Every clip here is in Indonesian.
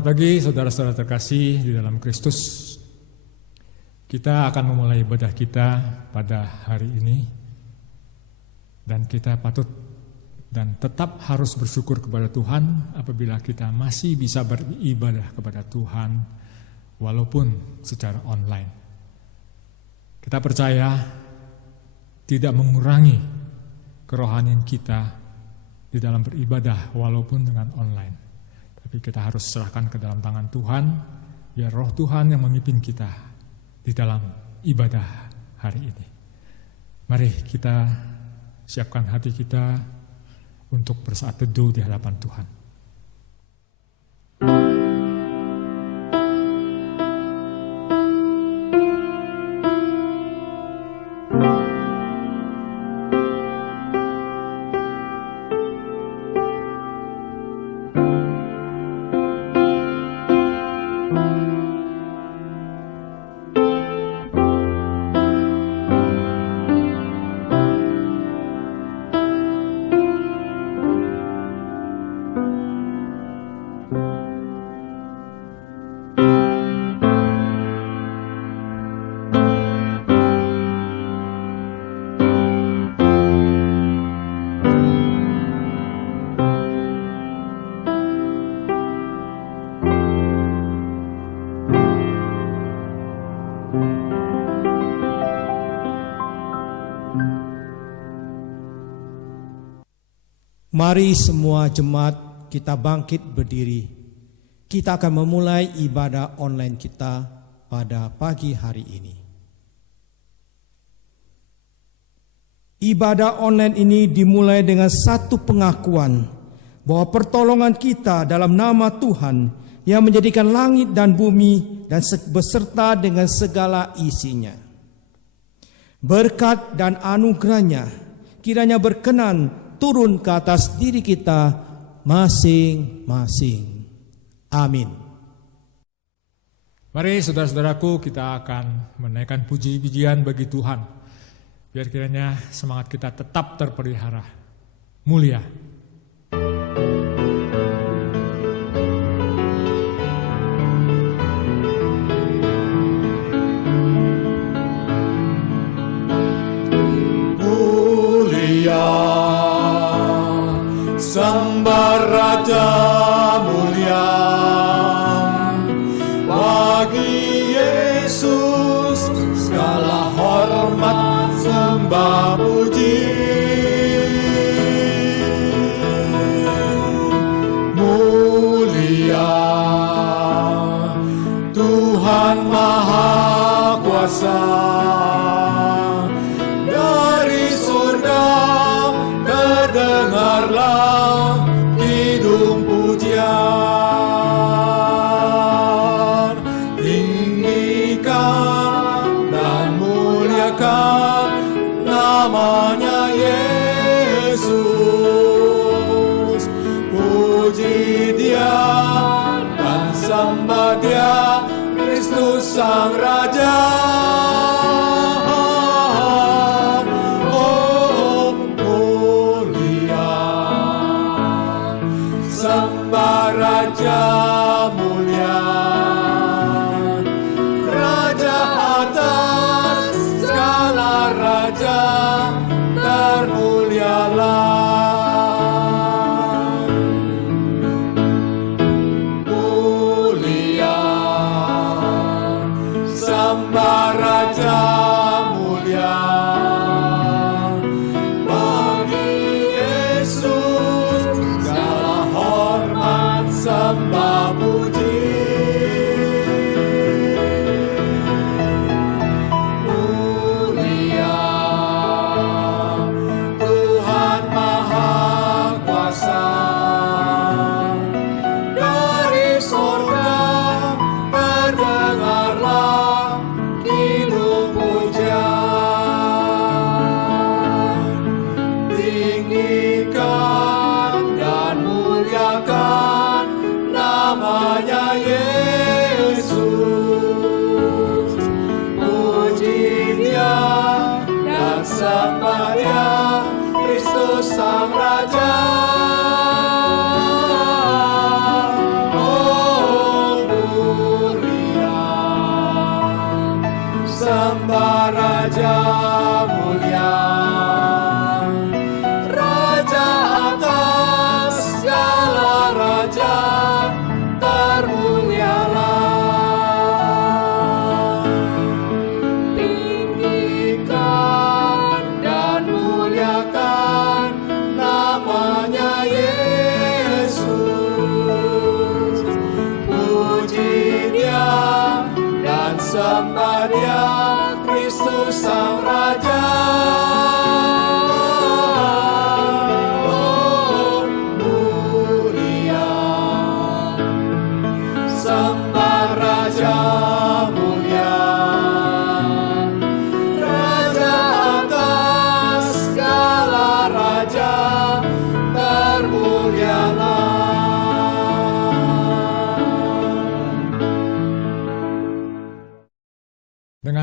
Selamat pagi saudara-saudara terkasih di dalam Kristus. Kita akan memulai ibadah kita pada hari ini. Dan kita patut dan tetap harus bersyukur kepada Tuhan apabila kita masih bisa beribadah kepada Tuhan walaupun secara online. Kita percaya tidak mengurangi kerohanian kita di dalam beribadah walaupun dengan online. Tapi kita harus serahkan ke dalam tangan Tuhan, biar roh Tuhan yang memimpin kita di dalam ibadah hari ini. Mari kita siapkan hati kita untuk bersaat teduh di hadapan Tuhan. Mari semua jemaat kita bangkit berdiri. Kita akan memulai ibadah online kita pada pagi hari ini. Ibadah online ini dimulai dengan satu pengakuan bahwa pertolongan kita dalam nama Tuhan yang menjadikan langit dan bumi dan beserta dengan segala isinya. Berkat dan anugerahnya kiranya berkenan turun ke atas diri kita masing-masing. Amin. Mari saudara-saudaraku, kita akan menaikkan puji-pujian bagi Tuhan. Biar kiranya semangat kita tetap terpelihara, mulia. Sembah Raja mulia bagi Yesus, segala hormat sembah puji. Mulia Tuhan Maha Kuasa, dari surga terdengarlah namanya Yesus. Puji Dia dan sembah Dia, Kristus Sang Raja. Oh, mulia sembah Raja mulia, Raja atas segala raja, termulialah. Mulia sembah Raja mulia bagi Yesus, segala hormat sembah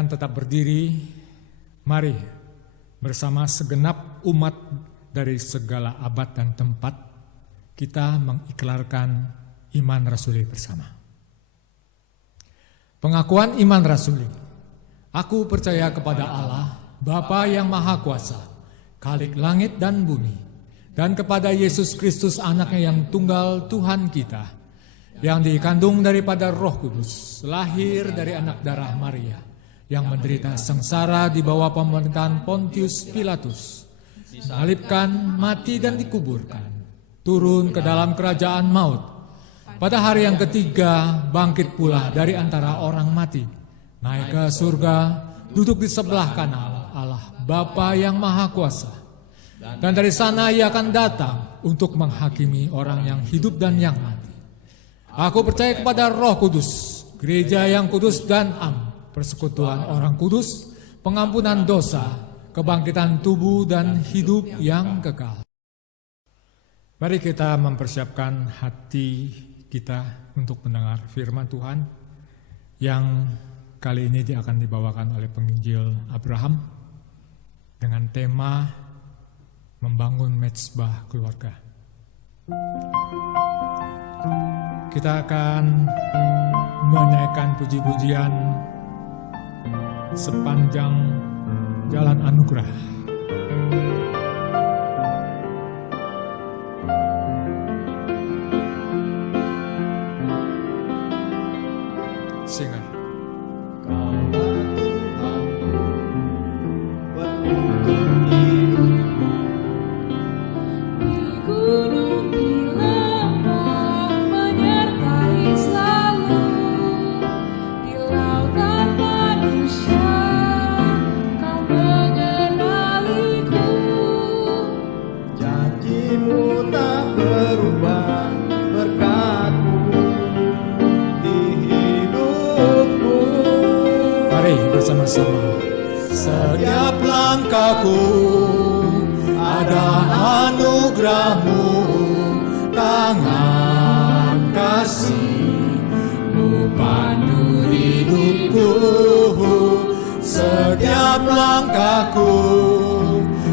dan tetap berdiri, mari bersama segenap umat dari segala abad dan tempat kita mengiklarkan iman rasuli bersama. Pengakuan iman rasuli. Aku percaya kepada Allah, Bapa yang Maha Kuasa, Khalik langit dan bumi, dan kepada Yesus Kristus anaknya yang tunggal Tuhan kita, yang dikandung daripada Roh Kudus, lahir dari anak darah Maria, yang menderita sengsara di bawah pemerintahan Pontius Pilatus, disalibkan, mati dan dikuburkan, turun ke dalam kerajaan maut, pada hari yang ketiga bangkit pula dari antara orang mati, naik ke surga, duduk di sebelah kanan Allah Bapa yang Maha Kuasa, dan dari sana ia akan datang untuk menghakimi orang yang hidup dan yang mati. Aku percaya kepada Roh Kudus, gereja yang kudus dan am, persekutuan orang kudus, pengampunan dosa, kebangkitan tubuh dan hidup yang kekal. Mari kita mempersiapkan hati kita untuk mendengar firman Tuhan yang kali ini akan dibawakan oleh penginjil Abraham dengan tema membangun mezbah keluarga. Kita akan menaikkan puji-pujian sepanjang jalan anugerah. Sing. Bersama-sama. Setiap langkahku ada anugerahmu, tangan kasih-Mu pandu hidupku. Setiap langkahku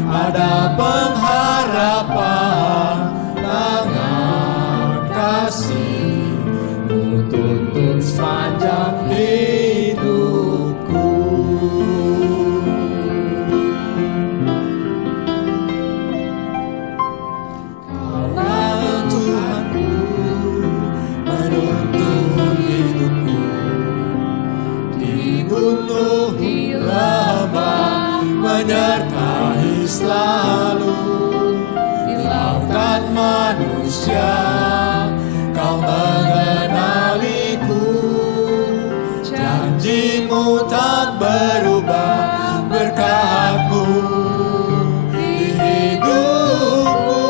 ada pengharapan, tangan kasih-Mu tuntun sepanjang hidupku. Menyertai selalu di lautan manusia, Kau mengenaliku. Janji-Mu tak berubah, berkat-Mu di hidupku.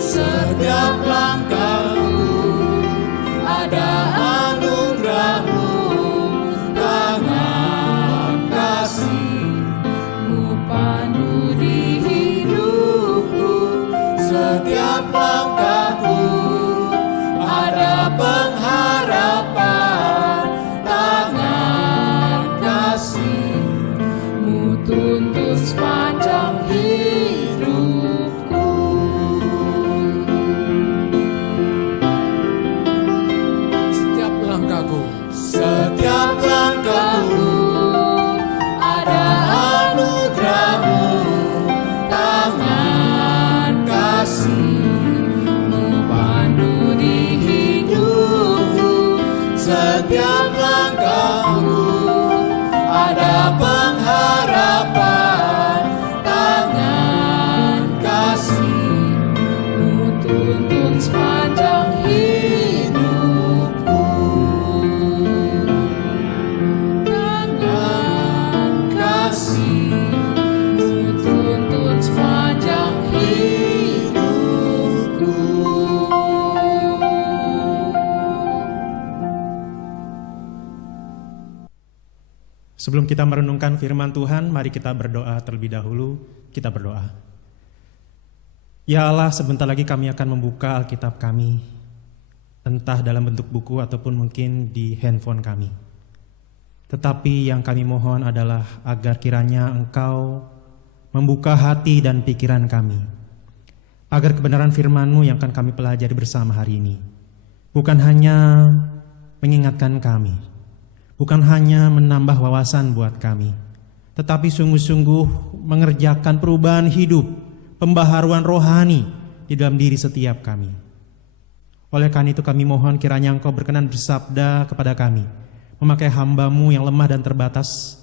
Setiap langkahku ada anugerah-Mu, setiap langkahku ada pengharapan, tangan kasih-Mu tuntun sepanjang hidupku. Setiap langkahku ada anugerah-Mu, tangan kasih-Mu pandu di hidupku. Setiap langkahku ada pengharapan, tangan kasih-Mu tuntun sepanjang hidupku. Tangan kasih-Mu tuntun sepanjang hidupku. Sebelum kita merenungkan firman Tuhan, mari kita berdoa terlebih dahulu. Kita berdoa. Ya Allah, sebentar lagi kami akan membuka Alkitab kami, entah dalam bentuk buku ataupun mungkin di handphone kami. Tetapi yang kami mohon adalah agar kiranya Engkau membuka hati dan pikiran kami, agar kebenaran firman-Mu yang akan kami pelajari bersama hari ini bukan hanya mengingatkan kami, bukan hanya menambah wawasan buat kami, tetapi sungguh-sungguh mengerjakan perubahan hidup, pembaharuan rohani di dalam diri setiap kami. Oleh karena itu kami mohon kiranya Engkau berkenan bersabda kepada kami, memakai hamba-Mu yang lemah dan terbatas,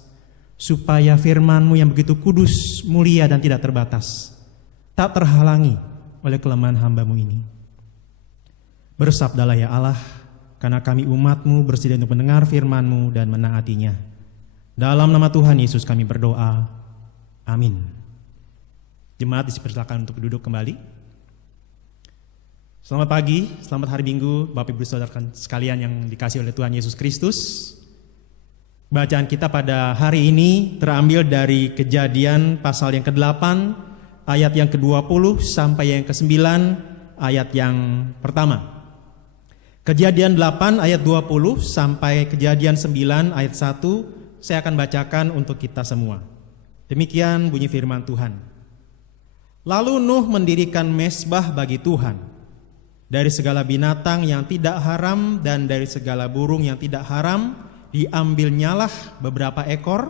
supaya firman-Mu yang begitu kudus, mulia dan tidak terbatas, tak terhalangi oleh kelemahan hamba-Mu ini. Bersabdalah ya Allah, karena kami umat-Mu bersedia untuk mendengar firman-Mu dan menaatinya. Dalam nama Tuhan Yesus kami berdoa, amin. Jemaat dipersilakan untuk duduk kembali. Selamat pagi, selamat hari Minggu, Bapak Ibu Saudara sekalian yang dikasihi oleh Tuhan Yesus Kristus. Bacaan kita pada hari ini terambil dari Kejadian pasal yang ke-8, ayat yang ke-20 sampai yang ke-9, ayat yang pertama. Kejadian 8 ayat 20 sampai Kejadian 9 ayat 1 saya akan bacakan untuk kita semua. Demikian bunyi firman Tuhan. Lalu Nuh mendirikan mezbah bagi Tuhan. Dari segala binatang yang tidak haram dan dari segala burung yang tidak haram diambilnyalah beberapa ekor,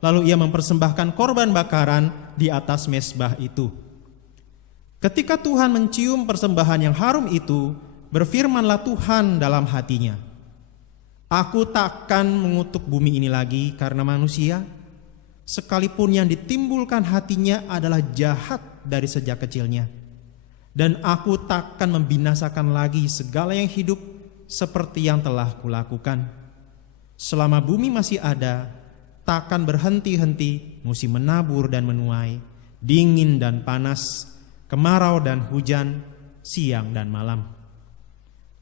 lalu ia mempersembahkan korban bakaran di atas mezbah itu. Ketika Tuhan mencium persembahan yang harum itu, berfirmanlah Tuhan dalam hatinya, Aku takkan mengutuk bumi ini lagi karena manusia, sekalipun yang ditimbulkan hatinya adalah jahat dari sejak kecilnya. Dan aku takkan membinasakan lagi segala yang hidup seperti yang telah kulakukan. Selama bumi masih ada, takkan berhenti-henti musim menabur dan menuai, dingin dan panas, kemarau dan hujan, siang dan malam.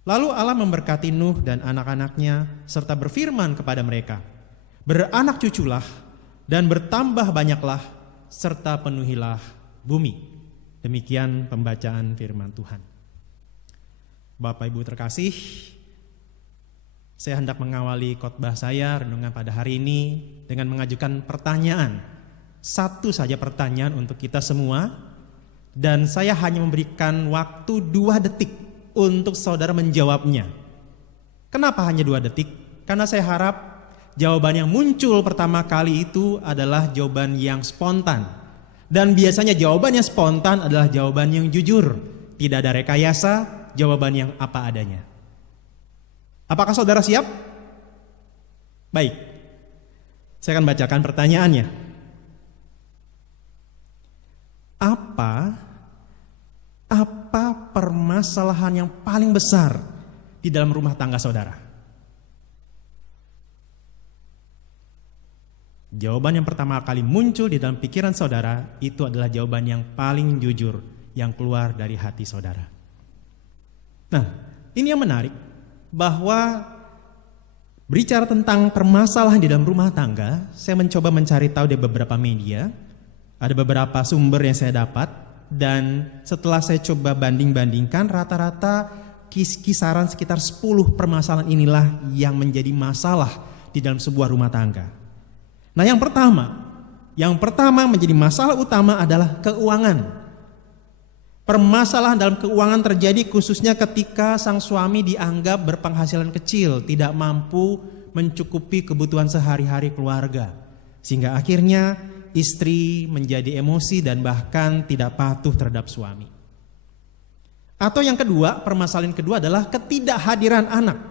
Lalu Allah memberkati Nuh dan anak-anaknya serta berfirman kepada mereka, beranak cuculah dan bertambah banyaklah serta penuhilah bumi. Demikian pembacaan firman Tuhan. Bapak Ibu terkasih, saya hendak mengawali khotbah saya renungan pada hari ini dengan mengajukan pertanyaan. Satu saja pertanyaan untuk kita semua, dan saya hanya memberikan waktu 2 detik untuk saudara menjawabnya. Kenapa hanya 2 detik? Karena saya harap jawaban yang muncul pertama kali itu adalah jawaban yang spontan. Dan biasanya jawaban yang spontan adalah jawaban yang jujur. Tidak ada rekayasa, jawaban yang apa adanya. Apakah saudara siap? Baik, saya akan bacakan pertanyaannya. Apa permasalahan yang paling besar di dalam rumah tangga saudara? Jawaban yang pertama kali muncul di dalam pikiran saudara itu adalah jawaban yang paling jujur yang keluar dari hati saudara. Nah, ini yang menarik, bahwa berbicara tentang permasalahan di dalam rumah tangga, saya mencoba mencari tahu di beberapa media, ada beberapa sumber yang saya dapat, dan setelah saya coba banding-bandingkan, rata-rata kisaran sekitar 10 permasalahan inilah yang menjadi masalah di dalam sebuah rumah tangga. Nah, yang pertama menjadi masalah utama adalah keuangan. Permasalahan dalam keuangan terjadi khususnya ketika sang suami dianggap berpenghasilan kecil, tidak mampu mencukupi kebutuhan sehari-hari keluarga, sehingga akhirnya istri menjadi emosi dan bahkan tidak patuh terhadap suami. Atau yang kedua, permasalahan kedua adalah ketidakhadiran anak.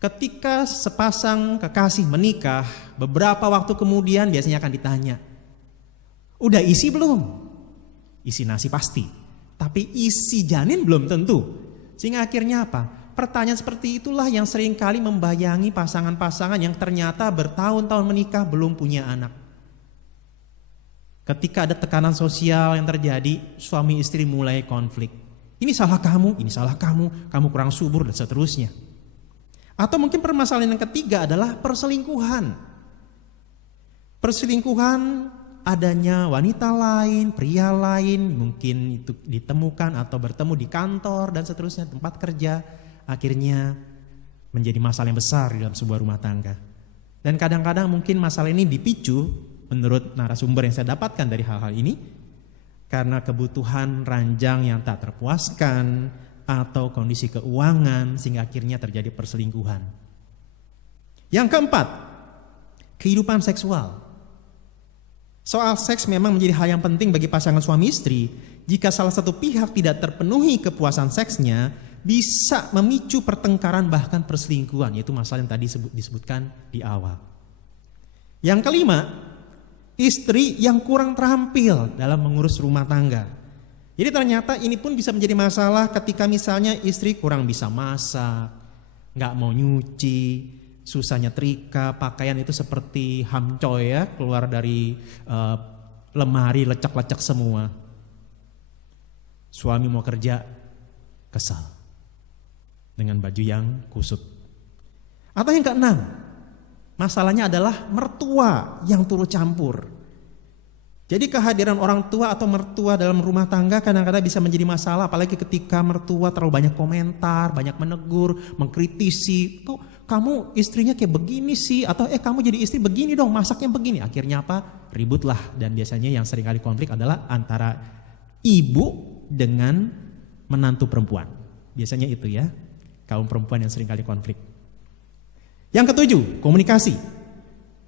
Ketika sepasang kekasih menikah, beberapa waktu kemudian biasanya akan ditanya, udah isi belum? Isi nasi pasti, tapi isi janin belum tentu. Sehingga akhirnya apa? Pertanyaan seperti itulah yang seringkali membayangi pasangan-pasangan yang ternyata bertahun-tahun menikah belum punya anak. Ketika ada tekanan sosial yang terjadi, suami istri mulai konflik. Ini salah kamu, kamu kurang subur dan seterusnya. Atau mungkin permasalahan yang ketiga adalah perselingkuhan. Perselingkuhan adanya wanita lain, pria lain, mungkin itu ditemukan atau bertemu di kantor dan seterusnya, tempat kerja. Akhirnya menjadi masalah yang besar di dalam sebuah rumah tangga. Dan kadang-kadang mungkin masalah ini dipicu menurut narasumber yang saya dapatkan dari hal-hal ini karena kebutuhan ranjang yang tak terpuaskan atau kondisi keuangan sehingga akhirnya terjadi perselingkuhan. Yang keempat, kehidupan seksual. Soal seks memang menjadi hal yang penting bagi pasangan suami istri. Jika salah satu pihak tidak terpenuhi kepuasan seksnya, bisa memicu pertengkaran bahkan perselingkuhan, yaitu masalah yang tadi disebutkan di awal. Yang kelima, istri yang kurang terampil dalam mengurus rumah tangga. Jadi ternyata ini pun bisa menjadi masalah ketika misalnya istri kurang bisa masak, nggak mau nyuci, susah nyetrika, pakaian itu seperti hamcoy ya, keluar dari lemari lecak-lecak semua. Suami mau kerja, kesal dengan baju yang kusut. Atau yang keenam, masalahnya adalah mertua yang turut campur. Jadi kehadiran orang tua atau mertua dalam rumah tangga kadang-kadang bisa menjadi masalah, apalagi ketika mertua terlalu banyak komentar, banyak menegur, mengkritisi. Kok kamu istrinya kayak begini sih? Atau kamu jadi istri begini dong, masaknya begini. Akhirnya apa? Ributlah. Dan biasanya yang seringkali konflik adalah antara ibu dengan menantu perempuan. Biasanya itu ya, kaum perempuan yang seringkali konflik. Yang ketujuh, komunikasi.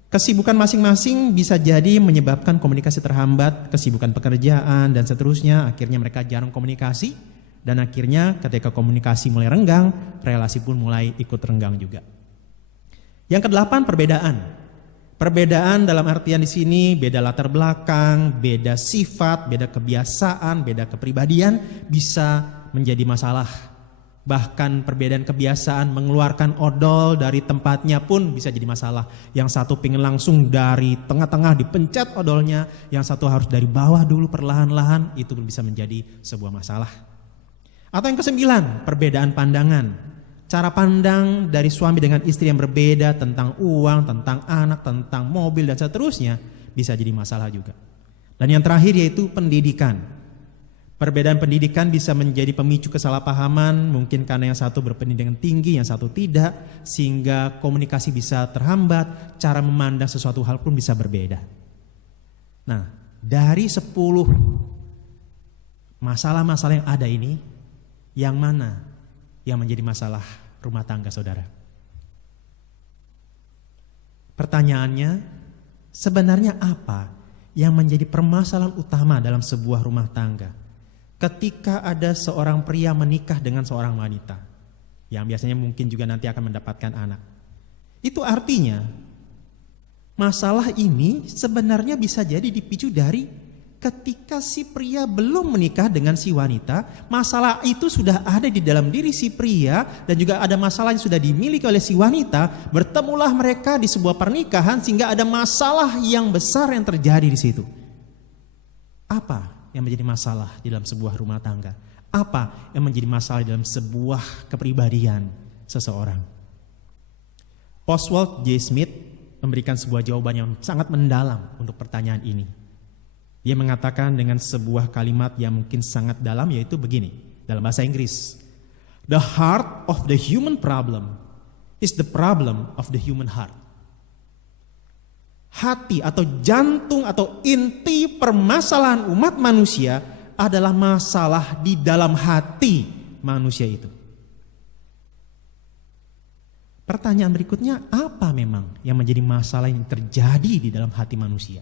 Kesibukan masing-masing bisa jadi menyebabkan komunikasi terhambat, kesibukan pekerjaan dan seterusnya. Akhirnya mereka jarang komunikasi dan akhirnya ketika komunikasi mulai renggang, relasi pun mulai ikut renggang juga. Yang kedelapan, perbedaan. Perbedaan dalam artian di sini beda latar belakang, beda sifat, beda kebiasaan, beda kepribadian bisa menjadi masalah. Bahkan perbedaan kebiasaan mengeluarkan odol dari tempatnya pun bisa jadi masalah. Yang satu pengen langsung dari tengah-tengah dipencet odolnya, yang satu harus dari bawah dulu perlahan-lahan, itu pun bisa menjadi sebuah masalah. Atau yang kesembilan, perbedaan pandangan. Cara pandang dari suami dengan istri yang berbeda tentang uang, tentang anak, tentang mobil dan seterusnya bisa jadi masalah juga. Dan yang terakhir yaitu pendidikan. Perbedaan pendidikan bisa menjadi pemicu kesalahpahaman, mungkin karena yang satu berpendidikan tinggi, yang satu tidak, sehingga komunikasi bisa terhambat, cara memandang sesuatu hal pun bisa berbeda. Nah, dari 10 masalah-masalah yang ada ini, yang mana yang menjadi masalah rumah tangga saudara? Pertanyaannya, sebenarnya apa yang menjadi permasalahan utama dalam sebuah rumah tangga? Ketika ada seorang pria menikah dengan seorang wanita yang biasanya mungkin juga nanti akan mendapatkan anak. Itu artinya masalah ini sebenarnya bisa jadi dipicu dari ketika si pria belum menikah dengan si wanita. Masalah itu sudah ada di dalam diri si pria dan juga ada masalah yang sudah dimiliki oleh si wanita. Bertemulah mereka di sebuah pernikahan sehingga ada masalah yang besar yang terjadi di situ. Apa yang menjadi masalah di dalam sebuah rumah tangga? Apa yang menjadi masalah di dalam sebuah kepribadian seseorang? Oswald J. Smith memberikan sebuah jawaban yang sangat mendalam untuk pertanyaan ini. Dia mengatakan dengan sebuah kalimat yang mungkin sangat dalam, yaitu begini dalam bahasa Inggris. The heart of the human problem is the problem of the human heart. Hati atau jantung atau inti permasalahan umat manusia adalah masalah di dalam hati manusia itu. Pertanyaan berikutnya, apa memang yang menjadi masalah yang terjadi di dalam hati manusia?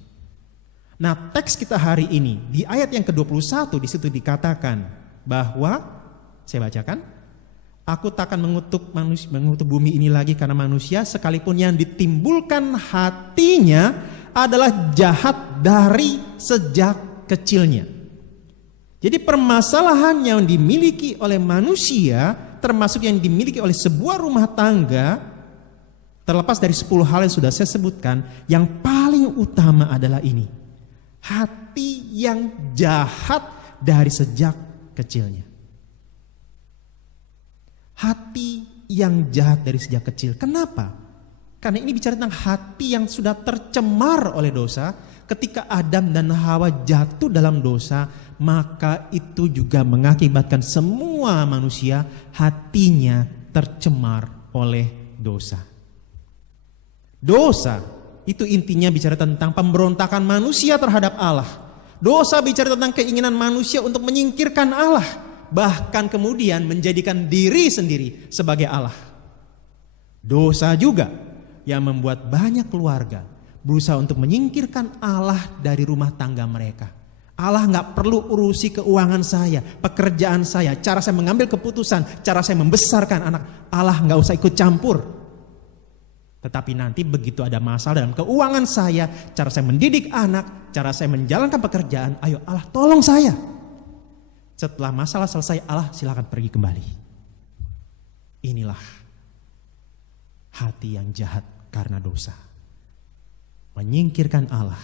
Nah, teks kita hari ini di ayat yang ke-21 di situ dikatakan bahwa, saya bacakan, aku takkan mengutuk bumi ini lagi karena manusia, sekalipun yang ditimbulkan hatinya adalah jahat dari sejak kecilnya. Jadi permasalahan yang dimiliki oleh manusia, termasuk yang dimiliki oleh sebuah rumah tangga, terlepas dari 10 hal yang sudah saya sebutkan, yang paling utama adalah ini. Hati yang jahat dari sejak kecilnya. Hati yang jahat dari sejak kecil. Kenapa? Karena ini bicara tentang hati yang sudah tercemar oleh dosa. Ketika Adam dan Hawa jatuh dalam dosa, maka itu juga mengakibatkan semua manusia hatinya tercemar oleh dosa. Dosa itu intinya bicara tentang pemberontakan manusia terhadap Allah. Dosa bicara tentang keinginan manusia untuk menyingkirkan Allah, bahkan kemudian menjadikan diri sendiri sebagai Allah. Dosa juga yang membuat banyak keluarga berusaha untuk menyingkirkan Allah dari rumah tangga mereka. Allah gak perlu urusi keuangan saya, pekerjaan saya, cara saya mengambil keputusan, cara saya membesarkan anak. Allah gak usah ikut campur. Tetapi nanti begitu ada masalah dalam keuangan saya, cara saya mendidik anak, cara saya menjalankan pekerjaan, ayo Allah tolong saya. Setelah masalah selesai, Allah silakan pergi kembali. Inilah hati yang jahat karena dosa. Menyingkirkan Allah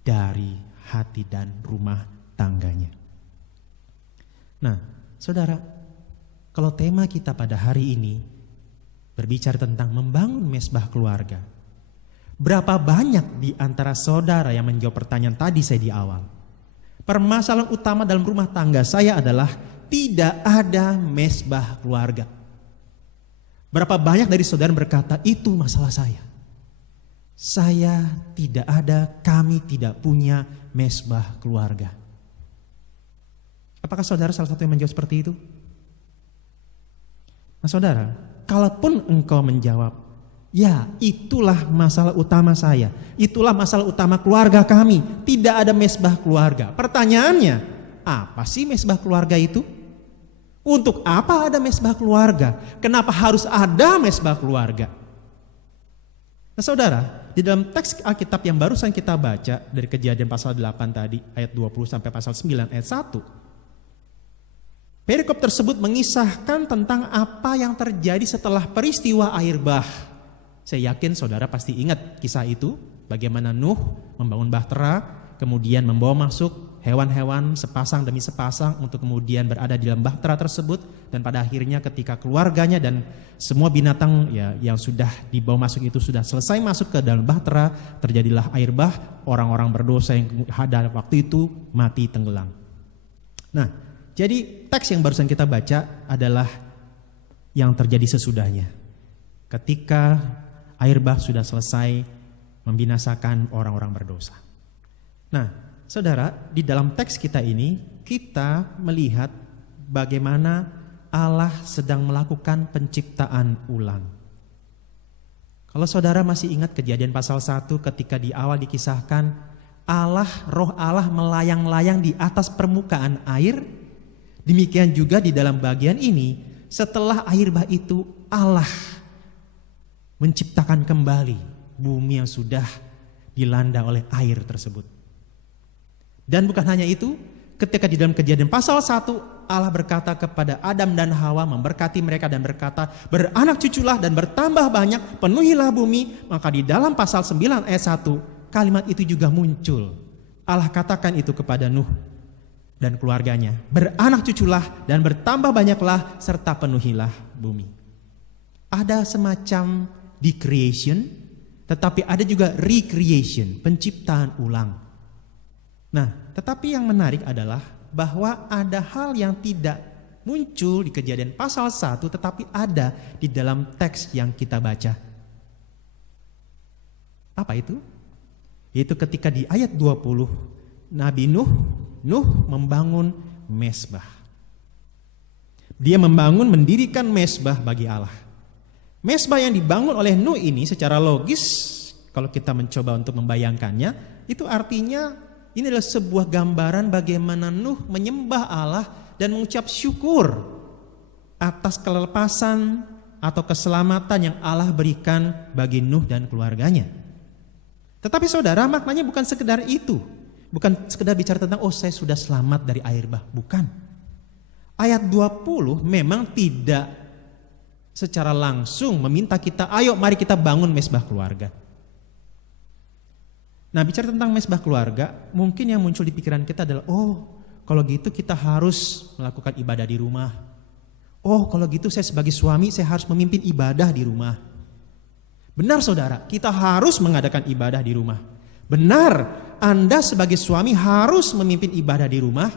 dari hati dan rumah tangganya. Nah, saudara, kalau tema kita pada hari ini berbicara tentang membangun mesbah keluarga, berapa banyak di antara saudara yang menjawab pertanyaan tadi saya di awal? Permasalahan utama dalam rumah tangga saya adalah tidak ada mesbah keluarga. Berapa banyak dari saudara berkata, itu masalah saya. Saya tidak ada, kami tidak punya mesbah keluarga. Apakah saudara salah satu yang menjawab seperti itu? Nah saudara, kalaupun engkau menjawab, ya itulah masalah utama saya, itulah masalah utama keluarga kami, tidak ada mesbah keluarga. Pertanyaannya, apa sih mesbah keluarga itu? Untuk apa ada mesbah keluarga? Kenapa harus ada mesbah keluarga? Nah saudara, di dalam teks Alkitab yang barusan kita baca dari Kejadian pasal 8 tadi, ayat 20 sampai pasal 9 ayat 1. Perikop tersebut mengisahkan tentang apa yang terjadi setelah peristiwa air bah. Saya yakin saudara pasti ingat kisah itu, bagaimana Nuh membangun bahtera, kemudian membawa masuk hewan-hewan sepasang demi sepasang untuk kemudian berada di dalam bahtera tersebut, dan pada akhirnya ketika keluarganya dan semua binatang ya yang sudah dibawa masuk itu sudah selesai masuk ke dalam bahtera, terjadilah air bah. Orang-orang berdosa yang ada waktu itu mati tenggelam. Nah, jadi teks yang barusan kita baca adalah yang terjadi sesudahnya, ketika air bah sudah selesai membinasakan orang-orang berdosa. Nah, saudara, di dalam teks kita ini kita melihat bagaimana Allah sedang melakukan penciptaan ulang. Kalau saudara masih ingat Kejadian pasal 1 ketika di awal dikisahkan roh Allah melayang-layang di atas permukaan air. Demikian juga di dalam bagian ini, setelah air bah itu Allah menciptakan kembali bumi yang sudah dilanda oleh air tersebut. Dan bukan hanya itu, ketika di dalam Kejadian pasal 1 Allah berkata kepada Adam dan Hawa, memberkati mereka dan berkata, beranak cuculah dan bertambah banyak, penuhilah bumi. Maka di dalam pasal 9 ayat 1 kalimat itu juga muncul. Allah katakan itu kepada Nuh dan keluarganya, beranak cuculah dan bertambah banyaklah serta penuhilah bumi. Ada semacam decreation, tetapi ada juga recreation, penciptaan ulang. Nah, tetapi yang menarik adalah bahwa ada hal yang tidak muncul di Kejadian pasal 1 tetapi ada di dalam teks yang kita baca. Apa itu? Yaitu ketika di ayat 20 Nabi Nuh membangun mesbah. Dia mendirikan mesbah bagi Allah. Mesbah yang dibangun oleh Nuh ini secara logis, kalau kita mencoba untuk membayangkannya, itu artinya ini adalah sebuah gambaran bagaimana Nuh menyembah Allah dan mengucap syukur atas kelepasan atau keselamatan yang Allah berikan bagi Nuh dan keluarganya. Tetapi saudara, maknanya bukan sekedar itu. Bukan sekedar bicara tentang, oh saya sudah selamat dari air bah. Bukan. Ayat 20 memang tidak secara langsung meminta kita, ayo mari kita bangun mesbah keluarga. Nah, bicara tentang mesbah keluarga, mungkin yang muncul di pikiran kita adalah, oh kalau gitu kita harus melakukan ibadah di rumah. Oh kalau gitu saya sebagai suami saya harus memimpin ibadah di rumah. Benar saudara, kita harus mengadakan ibadah di rumah. Benar, Anda sebagai suami harus memimpin ibadah di rumah.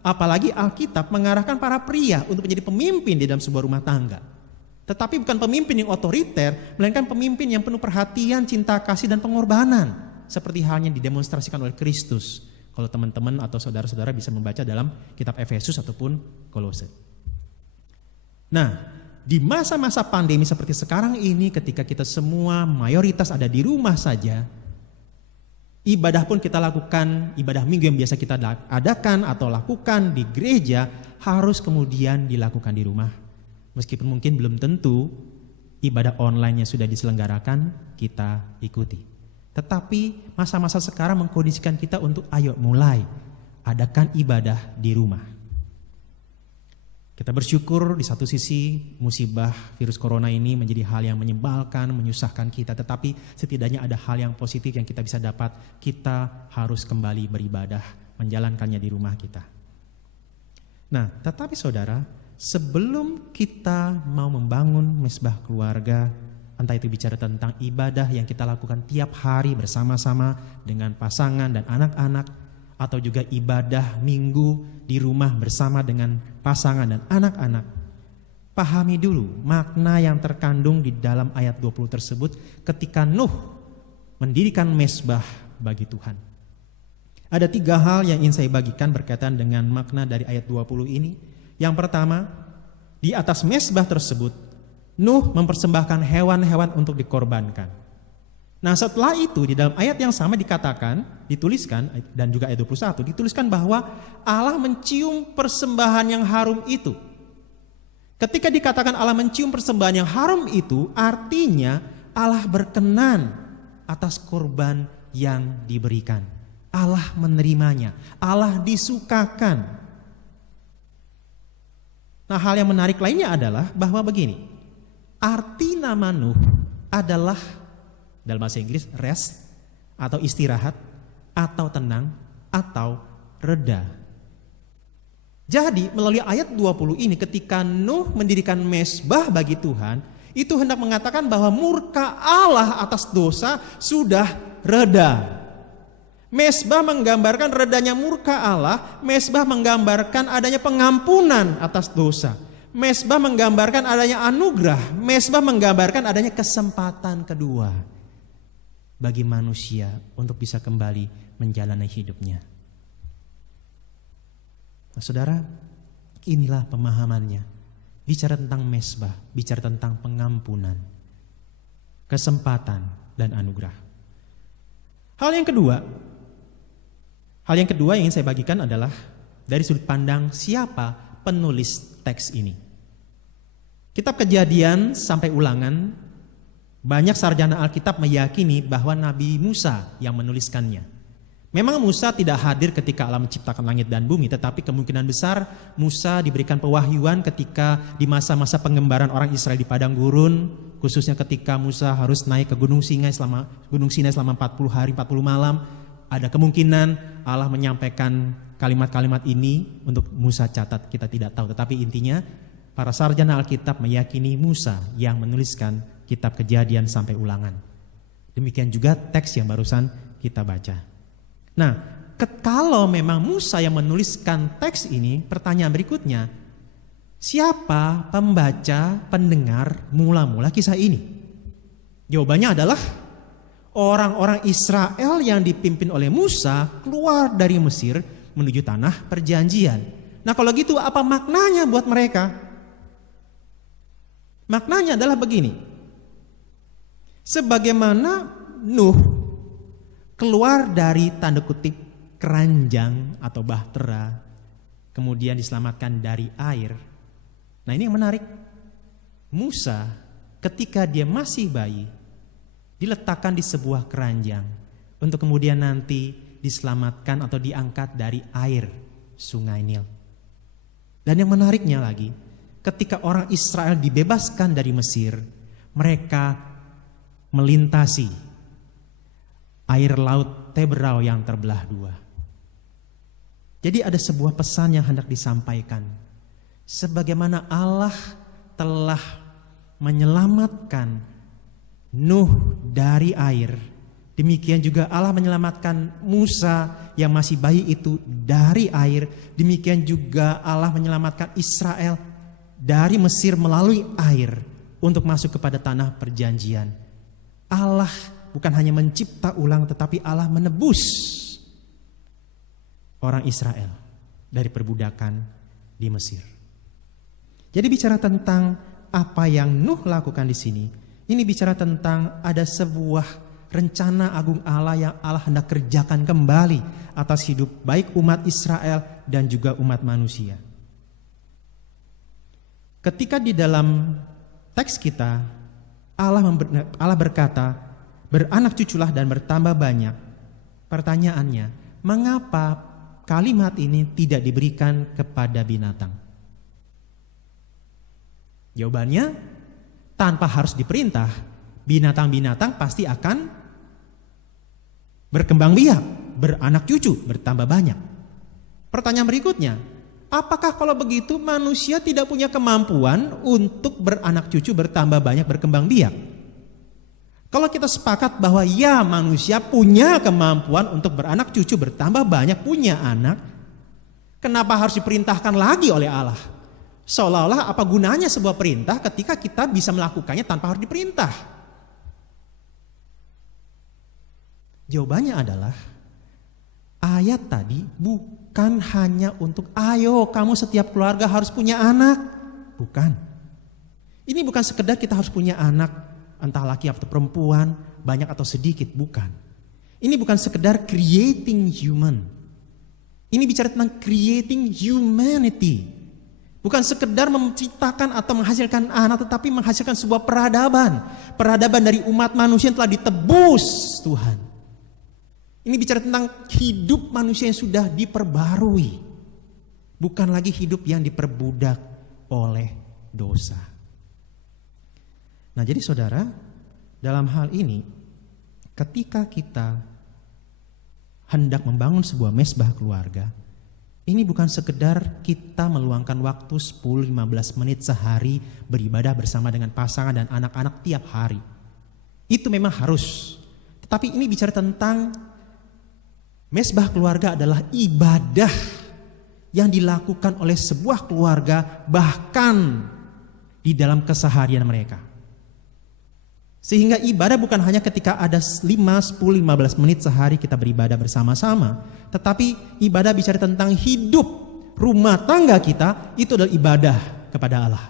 Apalagi Alkitab mengarahkan para pria untuk menjadi pemimpin di dalam sebuah rumah tangga. Tetapi bukan pemimpin yang otoriter, melainkan pemimpin yang penuh perhatian, cinta kasih, dan pengorbanan. Seperti halnya didemonstrasikan oleh Kristus. Kalau teman-teman atau saudara-saudara bisa membaca dalam kitab Efesus ataupun Kolose. Nah, di masa-masa pandemi seperti sekarang ini, ketika kita semua mayoritas ada di rumah saja, ibadah pun kita lakukan, ibadah minggu yang biasa kita adakan atau lakukan di gereja harus kemudian dilakukan di rumah. Meskipun mungkin belum tentu ibadah online-nya sudah diselenggarakan, kita ikuti. Tetapi masa-masa sekarang mengkondisikan kita untuk ayo mulai adakan ibadah di rumah. Kita bersyukur di satu sisi musibah virus corona ini menjadi hal yang menyebalkan, menyusahkan kita. Tetapi setidaknya ada hal yang positif yang kita bisa dapat. Kita harus kembali beribadah, menjalankannya di rumah kita. Nah, tetapi saudara, sebelum kita mau membangun mesbah keluarga, entah itu bicara tentang ibadah yang kita lakukan tiap hari bersama-sama dengan pasangan dan anak-anak, atau juga ibadah minggu di rumah bersama dengan pasangan dan anak-anak, pahami dulu makna yang terkandung di dalam ayat 20 tersebut ketika Nuh mendirikan mesbah bagi Tuhan. Ada 3 hal yang ingin saya bagikan berkaitan dengan makna dari ayat 20 ini. Yang pertama, di atas mesbah tersebut Nuh mempersembahkan hewan-hewan untuk dikorbankan. Nah, setelah itu di dalam ayat yang sama dituliskan dan juga ayat 21 dituliskan bahwa Allah mencium persembahan yang harum itu. Ketika dikatakan Allah mencium persembahan yang harum itu, artinya Allah berkenan atas korban yang diberikan. Allah menerimanya, Allah disukakan. Nah, hal yang menarik lainnya adalah bahwa begini, arti nama Nuh adalah dalam bahasa Inggris rest atau istirahat atau tenang atau reda. Jadi melalui ayat 20 ini ketika Nuh mendirikan mesbah bagi Tuhan, itu hendak mengatakan bahwa murka Allah atas dosa sudah reda. Mesbah menggambarkan redanya murka Allah, mesbah menggambarkan adanya pengampunan atas dosa. Mesbah menggambarkan adanya anugerah, mesbah menggambarkan adanya kesempatan kedua bagi manusia untuk bisa kembali menjalani hidupnya. Nah, saudara, inilah pemahamannya. Bicara tentang mesbah, bicara tentang pengampunan, kesempatan, dan anugerah. Hal yang kedua yang ingin saya bagikan adalah dari sudut pandang siapa penulis teks ini. Kitab Kejadian sampai Ulangan, banyak sarjana Alkitab meyakini bahwa Nabi Musa yang menuliskannya. Memang Musa tidak hadir ketika Allah menciptakan langit dan bumi, tetapi kemungkinan besar Musa diberikan pewahyuan ketika di masa-masa pengembaraan orang Israel di padang gurun, khususnya ketika Musa harus naik ke Gunung Sinai selama 40 hari 40 malam. Ada kemungkinan Allah menyampaikan kalimat-kalimat ini untuk Musa catat, kita tidak tahu. Tetapi intinya para sarjana Alkitab meyakini Musa yang menuliskan kitab Kejadian sampai Ulangan. Demikian juga teks yang barusan kita baca. Nah, kalau memang Musa yang menuliskan teks ini, pertanyaan berikutnya, siapa pembaca, pendengar mula-mula kisah ini? Jawabannya adalah orang-orang Israel yang dipimpin oleh Musa keluar dari Mesir menuju tanah perjanjian. Nah, kalau gitu apa maknanya buat mereka? Maknanya adalah begini. Sebagaimana Nuh keluar dari tanda kutip keranjang atau bahtera, kemudian diselamatkan dari air. Nah, ini yang menarik. Musa ketika dia masih bayi diletakkan di sebuah keranjang untuk kemudian nanti diselamatkan atau diangkat dari air sungai Nil. Dan yang menariknya lagi, ketika orang Israel dibebaskan dari Mesir, mereka melintasi air laut Teberau yang terbelah 2. Jadi ada sebuah pesan yang hendak disampaikan. Sebagaimana Allah telah menyelamatkan Nuh dari air, demikian juga Allah menyelamatkan Musa yang masih bayi itu dari air. Demikian juga Allah menyelamatkan Israel dari Mesir melalui air. untuk masuk kepada tanah perjanjian. Allah bukan hanya mencipta ulang, tetapi Allah menebus orang Israel dari perbudakan di Mesir. Jadi bicara tentang apa yang Nuh lakukan di sini, ini bicara tentang ada sebuah rencana agung Allah yang Allah hendak kerjakan kembali atas hidup baik umat Israel dan juga umat manusia. Ketika di dalam teks kita Allah berkata, beranak cuculah dan bertambah banyak. Pertanyaannya, mengapa kalimat ini tidak diberikan kepada binatang? Jawabannya, tanpa harus diperintah, binatang-binatang pasti akan berkembang biak, beranak cucu, bertambah banyak. Pertanyaan berikutnya, apakah kalau begitu manusia tidak punya kemampuan untuk beranak cucu, bertambah banyak, berkembang biak? Kalau kita sepakat bahwa ya manusia punya kemampuan untuk beranak cucu, bertambah banyak, punya anak, kenapa harus diperintahkan lagi oleh Allah? Seolah-olah apa gunanya sebuah perintah ketika kita bisa melakukannya tanpa harus diperintah? Jawabannya adalah ayat tadi bukan hanya untuk ayo kamu setiap keluarga harus punya anak. Bukan. Ini bukan sekedar kita harus punya anak, entah laki atau perempuan, banyak atau sedikit, bukan. Ini bukan sekedar creating human. Ini bicara tentang creating humanity. Bukan sekedar menciptakan atau menghasilkan anak, tetapi menghasilkan sebuah peradaban. Peradaban dari umat manusia yang telah ditebus Tuhan. Ini bicara tentang hidup manusia yang sudah diperbarui. Bukan lagi hidup yang diperbudak oleh dosa. Nah jadi saudara, dalam hal ini ketika kita hendak membangun sebuah mesbah keluarga, ini bukan sekedar kita meluangkan waktu 10-15 menit sehari beribadah bersama dengan pasangan dan anak-anak tiap hari. Itu memang harus. Tetapi ini bicara tentang mesbah keluarga adalah ibadah yang dilakukan oleh sebuah keluarga bahkan di dalam keseharian mereka. Sehingga ibadah bukan hanya ketika ada 5, 10, 15 menit sehari kita beribadah bersama-sama. Tetapi ibadah bicara tentang hidup rumah tangga kita, itu adalah ibadah kepada Allah.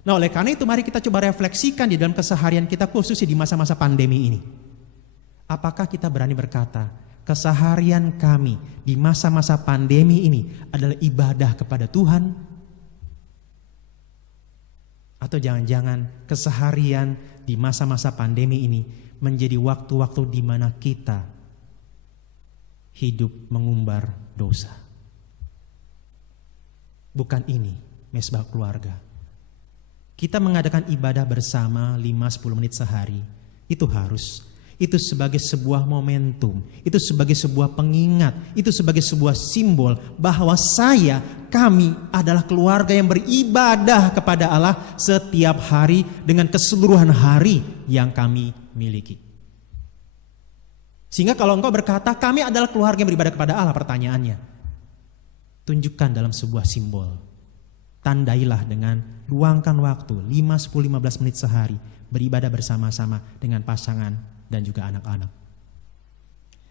Nah oleh karena itu mari kita coba refleksikan di dalam keseharian kita khususnya di masa-masa pandemi ini. Apakah kita berani berkata, keseharian kami di masa-masa pandemi ini adalah ibadah kepada Tuhan? Atau jangan-jangan keseharian di masa-masa pandemi ini menjadi waktu-waktu di mana kita hidup mengumbar dosa? Bukan ini mesbah keluarga. Kita mengadakan ibadah bersama 5-10 menit sehari, itu harus. Itu sebagai sebuah momentum, itu sebagai sebuah pengingat, itu sebagai sebuah simbol bahwa kami adalah keluarga yang beribadah kepada Allah setiap hari dengan keseluruhan hari yang kami miliki. Sehingga kalau engkau berkata kami adalah keluarga yang beribadah kepada Allah, pertanyaannya, tunjukkan dalam sebuah simbol. Tandailah dengan luangkan waktu 5-10-15 menit sehari beribadah bersama-sama dengan pasangan dan juga anak-anak.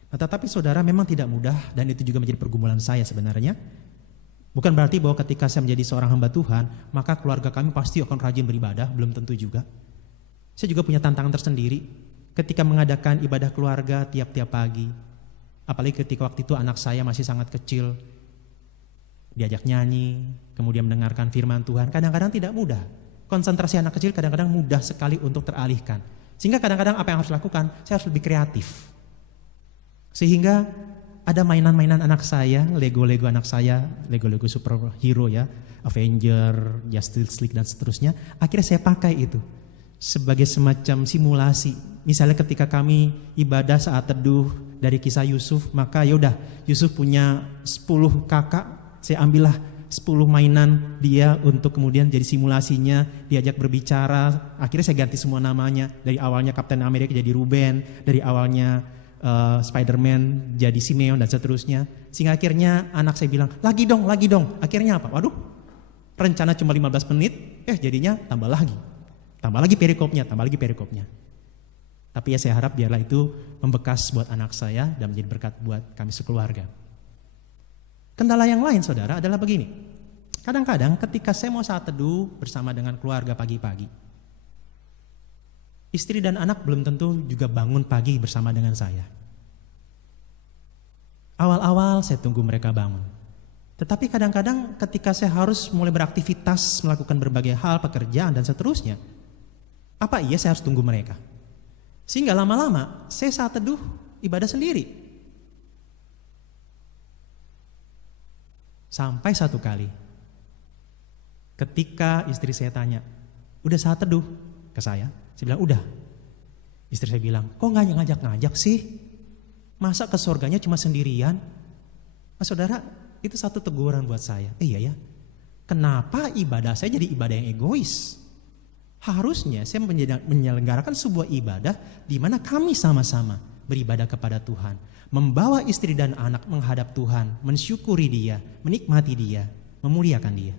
Nah, tetapi saudara memang tidak mudah dan itu juga menjadi pergumulan saya sebenarnya. Bukan berarti bahwa ketika saya menjadi seorang hamba Tuhan, maka keluarga kami pasti akan rajin beribadah, belum tentu juga. Saya juga punya tantangan tersendiri ketika mengadakan ibadah keluarga tiap-tiap pagi. Apalagi ketika waktu itu anak saya masih sangat kecil, diajak nyanyi, kemudian mendengarkan firman Tuhan, kadang-kadang tidak mudah. Konsentrasi anak kecil kadang-kadang mudah sekali untuk teralihkan. Sehingga kadang-kadang apa yang harus dilakukan, saya harus lebih kreatif. Sehingga ada mainan-mainan anak saya, Lego-Lego anak saya, Lego-Lego superhero ya, Avenger, Justice League dan seterusnya. Akhirnya saya pakai itu sebagai semacam simulasi. Misalnya ketika kami ibadah saat teduh dari kisah Yusuf, maka yaudah Yusuf punya 10 kakak, saya ambillah 10 mainan dia untuk kemudian jadi simulasinya, diajak berbicara. Akhirnya saya ganti semua namanya. Dari awalnya Kapten Amerika jadi Ruben, dari awalnya Spider-Man jadi Simeon dan seterusnya. Sehingga akhirnya anak saya bilang, lagi dong. Akhirnya apa? Waduh, rencana cuma 15 menit, jadinya tambah lagi. Tambah lagi perikopnya, tambah lagi perikopnya. Tapi ya saya harap biarlah itu membekas buat anak saya dan menjadi berkat buat kami sekeluarga. Kendala yang lain saudara adalah begini. Kadang-kadang ketika saya mau saat teduh bersama dengan keluarga pagi-pagi, istri dan anak belum tentu juga bangun pagi bersama dengan saya. Awal-awal saya tunggu mereka bangun. Tetapi kadang-kadang ketika saya harus mulai beraktivitas, melakukan berbagai hal, pekerjaan dan seterusnya, apa iya saya harus tunggu mereka? Sehingga lama-lama saya saat teduh ibadah sendiri. Sampai satu kali ketika istri saya tanya, udah saat teduh? Ke saya bilang udah. Istri saya bilang, kok gak ngajak-ngajak sih? Masa ke surganya cuma sendirian? Nah, saudara, itu satu teguran buat saya. Iya ya, kenapa ibadah saya jadi ibadah yang egois? Harusnya saya menyelenggarakan sebuah ibadah di mana kami sama-sama beribadah kepada Tuhan, membawa istri dan anak menghadap Tuhan, mensyukuri Dia, menikmati Dia, memuliakan Dia.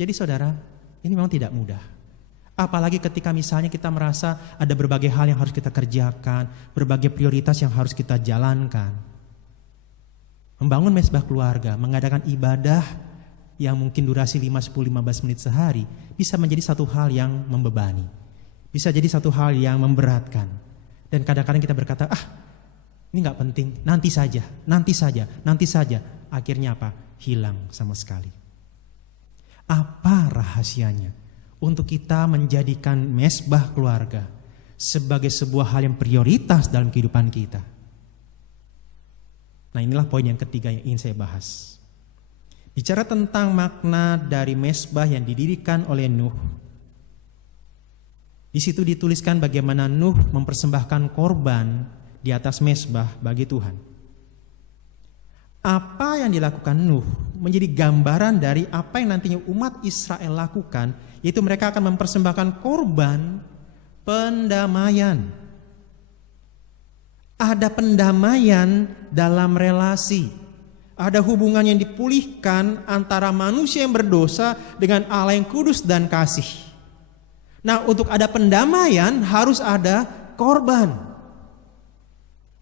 Jadi saudara, ini memang tidak mudah. Apalagi ketika misalnya kita merasa ada berbagai hal yang harus kita kerjakan, berbagai prioritas yang harus kita jalankan. Membangun mesbah keluarga, mengadakan ibadah yang mungkin durasi 5-10-15 menit sehari bisa menjadi satu hal yang membebani. Bisa jadi satu hal yang memberatkan. Dan kadang-kadang kita berkata, ini gak penting, nanti saja. Akhirnya apa? Hilang sama sekali. Apa rahasianya untuk kita menjadikan mesbah keluarga sebagai sebuah hal yang prioritas dalam kehidupan kita? Nah, inilah poin yang ketiga yang ingin saya bahas. Bicara tentang makna dari mesbah yang didirikan oleh Nuh. Di situ dituliskan bagaimana Nuh mempersembahkan korban di atas mesbah bagi Tuhan. Apa yang dilakukan Nuh menjadi gambaran dari apa yang nantinya umat Israel lakukan, yaitu mereka akan mempersembahkan korban pendamaian. Ada pendamaian dalam relasi. Ada hubungan yang dipulihkan antara manusia yang berdosa dengan Allah yang kudus dan kasih. Nah, untuk ada pendamaian harus ada korban.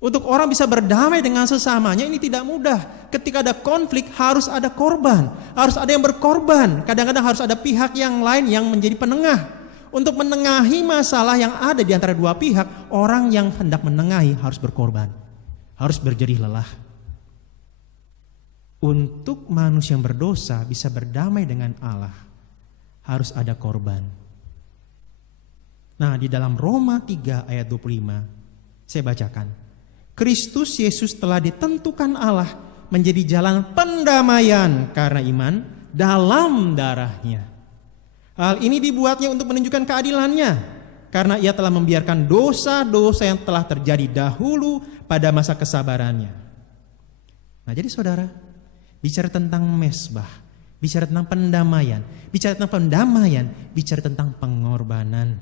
Untuk orang bisa berdamai dengan sesamanya ini tidak mudah. Ketika ada konflik harus ada korban. Harus ada yang berkorban. Kadang-kadang harus ada pihak yang lain yang menjadi penengah. Untuk menengahi masalah yang ada di antara dua pihak, orang yang hendak menengahi harus berkorban. Harus berjerih lelah. Untuk manusia yang berdosa bisa berdamai dengan Allah, harus ada korban. Nah, di dalam Roma 3 ayat 25, saya bacakan. Kristus Yesus telah ditentukan Allah menjadi jalan pendamaian karena iman dalam darahnya. Hal ini dibuatnya untuk menunjukkan keadilannya, karena ia telah membiarkan dosa-dosa yang telah terjadi dahulu pada masa kesabarannya. Nah, jadi saudara, bicara tentang mesbah, bicara tentang pendamaian, bicara tentang pengorbanan.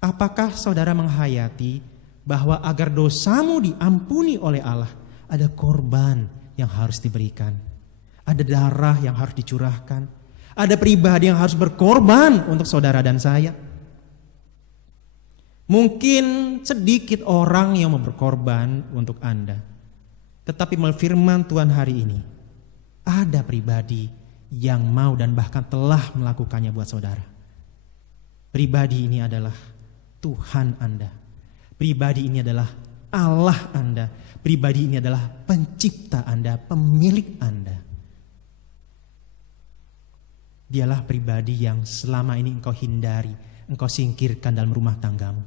Apakah saudara menghayati bahwa agar dosamu diampuni oleh Allah, ada korban yang harus diberikan, ada darah yang harus dicurahkan, ada pribadi yang harus berkorban untuk saudara dan saya? Mungkin sedikit orang yang mau berkorban untuk Anda. Tetapi melalui firman Tuhan hari ini, ada pribadi yang mau dan bahkan telah melakukannya buat saudara. Pribadi ini adalah Tuhan Anda. Pribadi ini adalah Allah Anda. Pribadi ini adalah pencipta Anda, pemilik Anda. Dialah pribadi yang selama ini engkau hindari, engkau singkirkan dalam rumah tanggamu.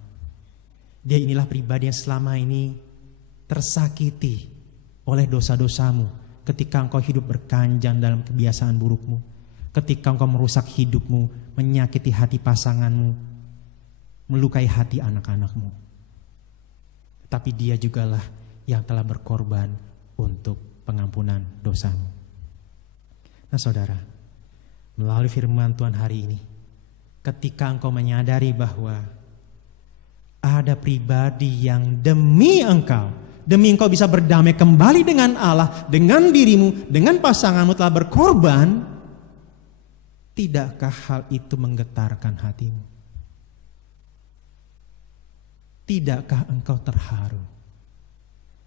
Dia inilah pribadi yang selama ini tersakiti oleh dosa-dosamu ketika engkau hidup berkanjang dalam kebiasaan burukmu, ketika engkau merusak hidupmu, menyakiti hati pasanganmu, melukai hati anak-anakmu. Tapi dia jugalah yang telah berkorban untuk pengampunan dosamu. Nah saudara, melalui firman Tuhan hari ini, ketika engkau menyadari bahwa ada pribadi yang demi engkau bisa berdamai kembali dengan Allah, dengan dirimu, dengan pasanganmu telah berkorban, Tidakkah hal itu menggetarkan hatimu? Tidakkah engkau terharu?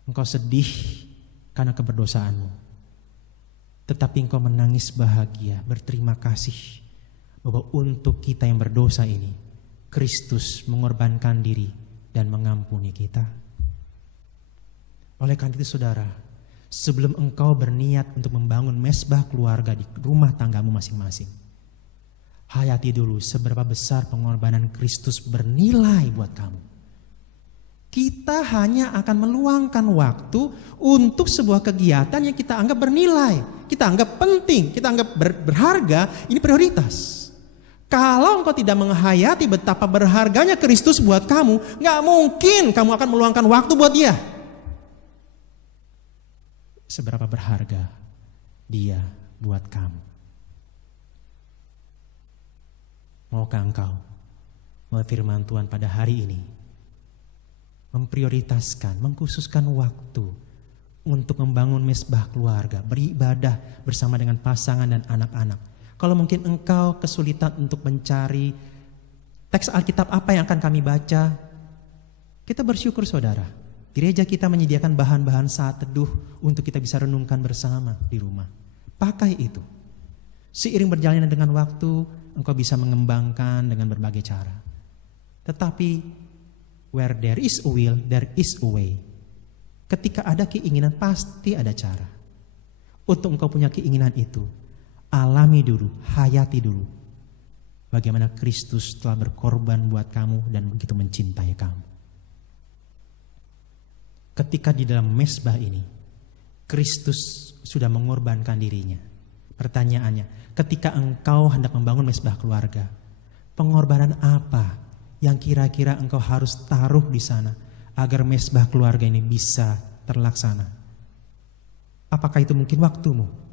Engkau sedih karena keberdosaanmu, tetapi engkau menangis bahagia, berterima kasih bahwa untuk kita yang berdosa ini, Kristus mengorbankan diri dan mengampuni kita. Oleh karena itu saudara, sebelum engkau berniat untuk membangun mezbah keluarga di rumah tanggamu masing-masing, hayati dulu seberapa besar pengorbanan Kristus bernilai buat kamu. Kita hanya akan meluangkan waktu untuk sebuah kegiatan yang kita anggap bernilai, kita anggap penting, kita anggap berharga, ini prioritas. Kalau engkau tidak menghayati betapa berharganya Kristus buat kamu, gak mungkin kamu akan meluangkan waktu buat dia. Seberapa berharga dia buat kamu. Maukah engkau menurut firman Tuhan pada hari ini memprioritaskan, mengkhususkan waktu untuk membangun mezbah keluarga, beribadah bersama dengan pasangan dan anak-anak. Kalau mungkin engkau kesulitan untuk mencari teks Alkitab apa yang akan kami baca, kita bersyukur saudara. Gereja kita menyediakan bahan-bahan saat teduh untuk kita bisa renungkan bersama di rumah. Pakai itu. Seiring berjalannya dengan waktu, engkau bisa mengembangkan dengan berbagai cara. Tetapi where there is a will, there is a way. Ketika ada keinginan, pasti ada cara. Untuk engkau punya keinginan itu, alami dulu, hayati dulu bagaimana Kristus telah berkorban buat kamu dan begitu mencintai kamu. Ketika di dalam mezbah ini, Kristus sudah mengorbankan dirinya. Pertanyaannya, ketika engkau hendak membangun mezbah keluarga, pengorbanan apa yang kira-kira engkau harus taruh di sana agar mezbah keluarga ini bisa terlaksana? Apakah itu mungkin waktumu?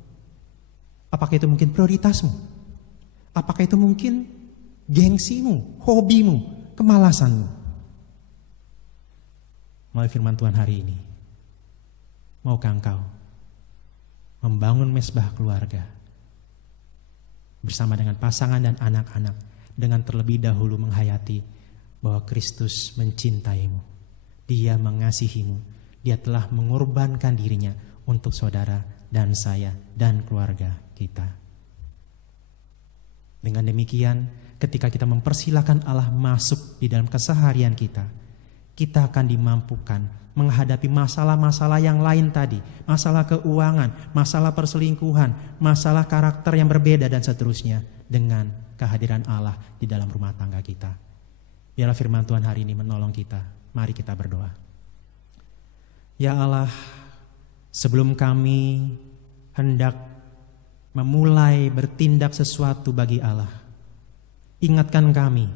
Apakah itu mungkin prioritasmu? Apakah itu mungkin gengsimu, hobimu, kemalasanmu? Melalui firman Tuhan hari ini, maukah engkau membangun mezbah keluarga bersama dengan pasangan dan anak-anak dengan terlebih dahulu menghayati bahwa Kristus mencintaimu, Dia mengasihimu, Dia telah mengorbankan dirinya untuk saudara dan saya dan keluarga kita. Dengan demikian, ketika kita mempersilahkan Allah masuk di dalam keseharian kita, kita akan dimampukan menghadapi masalah-masalah yang lain tadi, masalah keuangan, masalah perselingkuhan, masalah karakter yang berbeda dan seterusnya dengan kehadiran Allah di dalam rumah tangga kita. Biarlah firman Tuhan hari ini menolong kita. Mari kita berdoa. Ya Allah, sebelum kami hendak memulai bertindak sesuatu bagi Allah, ingatkan kami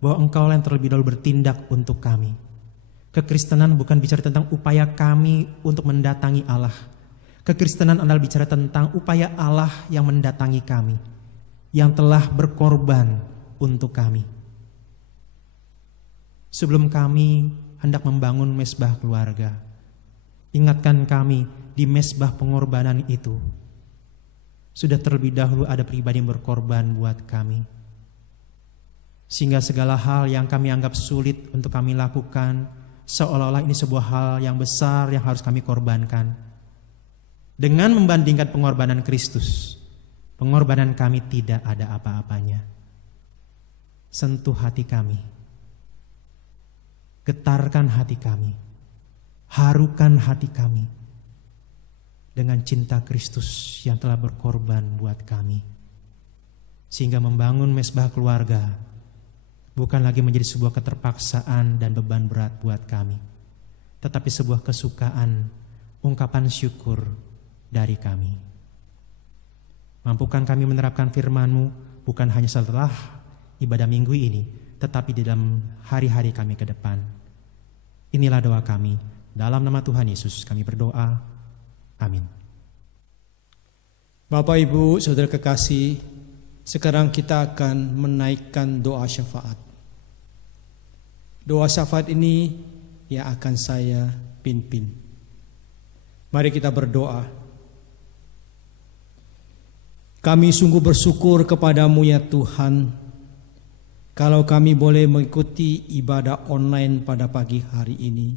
bahwa Engkau yang terlebih dahulu bertindak untuk kami. Kekristenan bukan bicara tentang upaya kami untuk mendatangi Allah. Kekristenan adalah bicara tentang upaya Allah yang mendatangi kami, yang telah berkorban untuk kami. Sebelum kami hendak membangun mezbah keluarga, ingatkan kami di mezbah pengorbanan itu sudah terlebih dahulu ada pribadi yang berkorban buat kami. Sehingga segala hal yang kami anggap sulit untuk kami lakukan, seolah-olah ini sebuah hal yang besar yang harus kami korbankan. Dengan membandingkan pengorbanan Kristus, pengorbanan kami tidak ada apa-apanya. Sentuh hati kami. Getarkan hati kami, harukan hati kami dengan cinta Kristus yang telah berkorban buat kami. Sehingga membangun mezbah keluarga bukan lagi menjadi sebuah keterpaksaan dan beban berat buat kami, tetapi sebuah kesukaan, ungkapan syukur dari kami. Mampukan kami menerapkan firman-Mu bukan hanya setelah ibadah minggu ini, tetapi di dalam hari-hari kami ke depan. Inilah doa kami. Dalam nama Tuhan Yesus kami berdoa. Amin. Bapak Ibu Saudara kekasih, sekarang kita akan menaikkan doa syafaat. Doa syafaat ini yang akan saya pimpin. Mari kita berdoa. Kami sungguh bersyukur kepadamu ya Tuhan, kalau kami boleh mengikuti ibadah online pada pagi hari ini.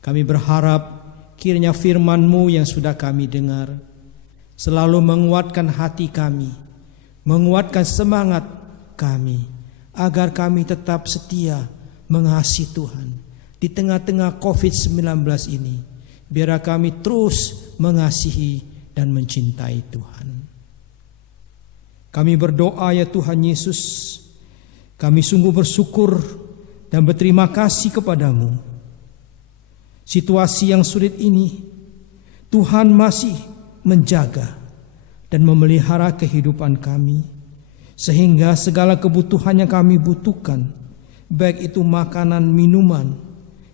Kami berharap kiranya firman-Mu yang sudah kami dengar selalu menguatkan hati kami, menguatkan semangat kami, agar kami tetap setia mengasihi Tuhan di tengah-tengah COVID-19 ini. Biar kami terus mengasihi dan mencintai Tuhan. Kami berdoa ya Tuhan Yesus, kami sungguh bersyukur dan berterima kasih kepadamu. Situasi yang sulit ini, Tuhan masih menjaga dan memelihara kehidupan kami, sehingga segala kebutuhan yang kami butuhkan, baik itu makanan, minuman,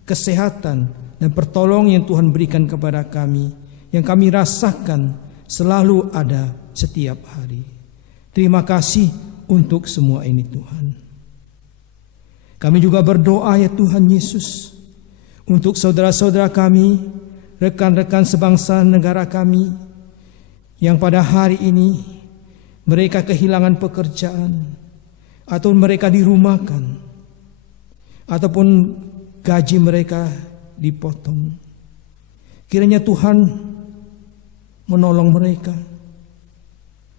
kesehatan, dan pertolongan yang Tuhan berikan kepada kami, yang kami rasakan selalu ada setiap hari. Terima kasih untuk semua ini Tuhan. Kami juga berdoa ya Tuhan Yesus, untuk saudara-saudara kami, rekan-rekan sebangsa negara kami, yang pada hari ini mereka kehilangan pekerjaan, atau mereka dirumahkan, ataupun gaji mereka dipotong. Kiranya Tuhan menolong mereka,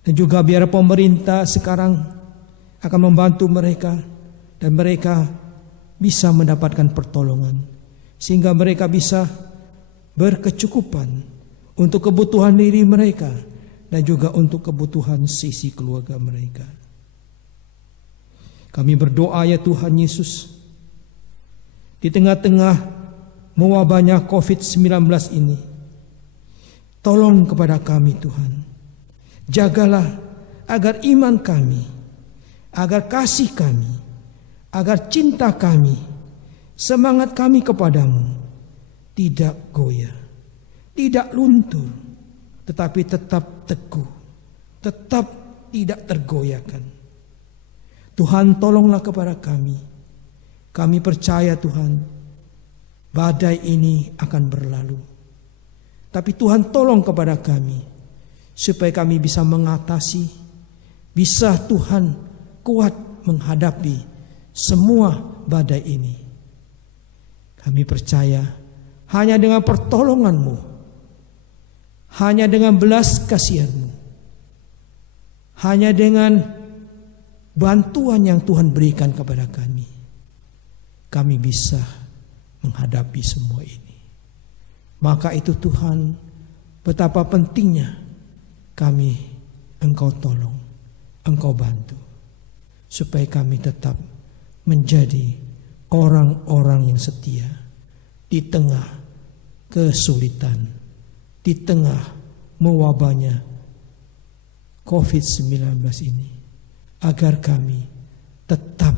dan juga biar pemerintah sekarang akan membantu mereka, dan mereka bisa mendapatkan pertolongan, sehingga mereka bisa berkecukupan untuk kebutuhan diri mereka dan juga untuk kebutuhan sisi keluarga mereka. Kami berdoa ya Tuhan Yesus, di tengah-tengah mewabahnya COVID-19 ini, tolong kepada kami Tuhan, jagalah agar iman kami, agar kasih kami, agar cinta kami, semangat kami kepadamu tidak goyah, tidak luntur, tetapi tetap teguh, tetap tidak tergoyahkan. Tuhan, tolonglah kepada kami. Kami percaya Tuhan, badai ini akan berlalu. Tapi Tuhan tolong kepada kami, supaya kami bisa mengatasi, bisa Tuhan kuat menghadapi semua badai ini. Kami percaya hanya dengan pertolongan-Mu, hanya dengan belas kasihan-Mu, hanya dengan bantuan yang Tuhan berikan kepada kami, kami bisa menghadapi semua ini. Maka itu Tuhan, betapa pentingnya kami Engkau tolong, Engkau bantu, supaya kami tetap menjadi orang-orang yang setia di tengah kesulitan, di tengah mewabahnya COVID-19 ini, agar kami tetap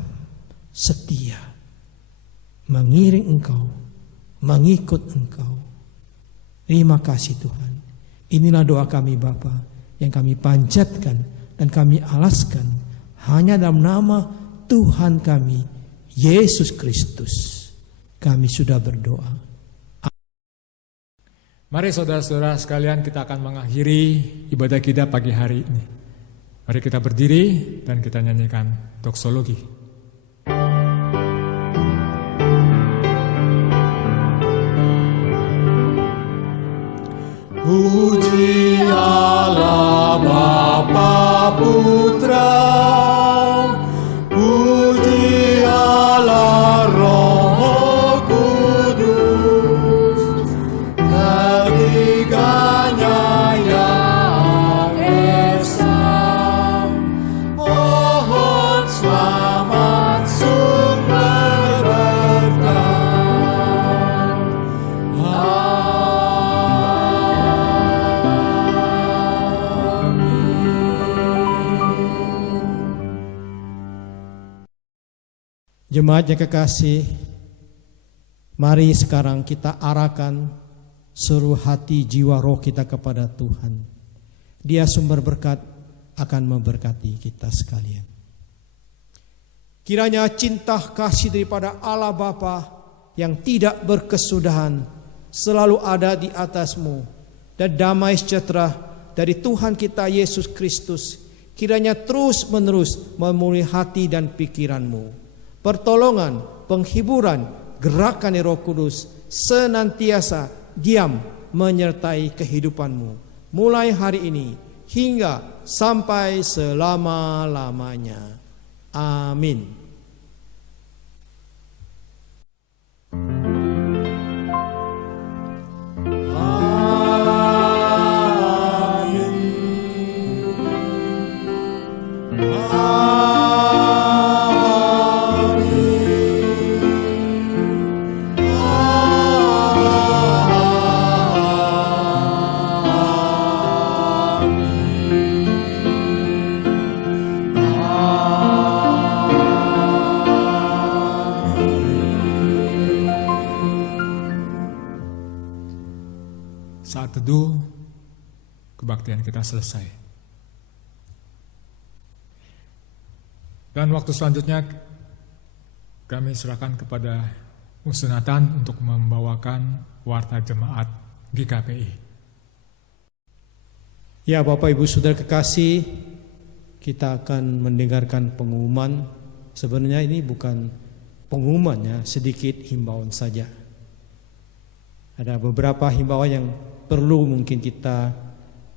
setia mengiring Engkau, mengikut Engkau. Terima kasih Tuhan. Inilah doa kami Bapa yang kami panjatkan dan kami alaskan hanya dalam nama Tuhan kami, Yesus Kristus. Kami sudah berdoa. Mari saudara-saudara sekalian, kita akan mengakhiri ibadah kita pagi hari ini. Mari kita berdiri dan kita nyanyikan doksologi. Puji Allah Bapa Putra, puji Allah Roh Kudus, ketiganya yang esa. Mohon selamat sumber berkah. Jemaat yang kekasih, mari sekarang kita arahkan seluruh hati, jiwa, roh kita kepada Tuhan. Dia sumber berkat, akan memberkati kita sekalian. Kiranya cinta kasih daripada Allah Bapa yang tidak berkesudahan selalu ada di atasmu, dan damai sejahtera dari Tuhan kita Yesus Kristus kiranya terus-menerus memenuhi hati dan pikiranmu. Pertolongan, penghiburan, gerakan Roh Kudus senantiasa diam menyertai kehidupanmu mulai hari ini hingga sampai selama-lamanya. Amin. Saat teduh, kebaktian kita selesai. Dan waktu selanjutnya kami serahkan kepada Usunatan untuk membawakan warta jemaat GKPI. Ya Bapak Ibu Saudara kekasih, kita akan mendengarkan pengumuman. Sebenarnya ini bukan pengumuman ya, sedikit himbauan saja. Ada beberapa himbauan yang perlu mungkin kita